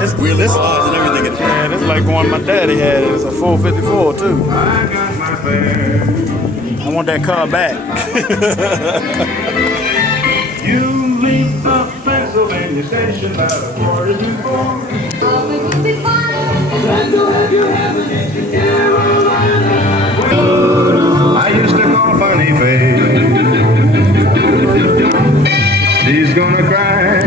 It's wheelless odds and everything in the back. Man, it's like one my daddy had. It's a 454 too. I want that car back. You leave the Pennsylvania station about a quarter to 4. I used to call Funny Face. She's gonna cry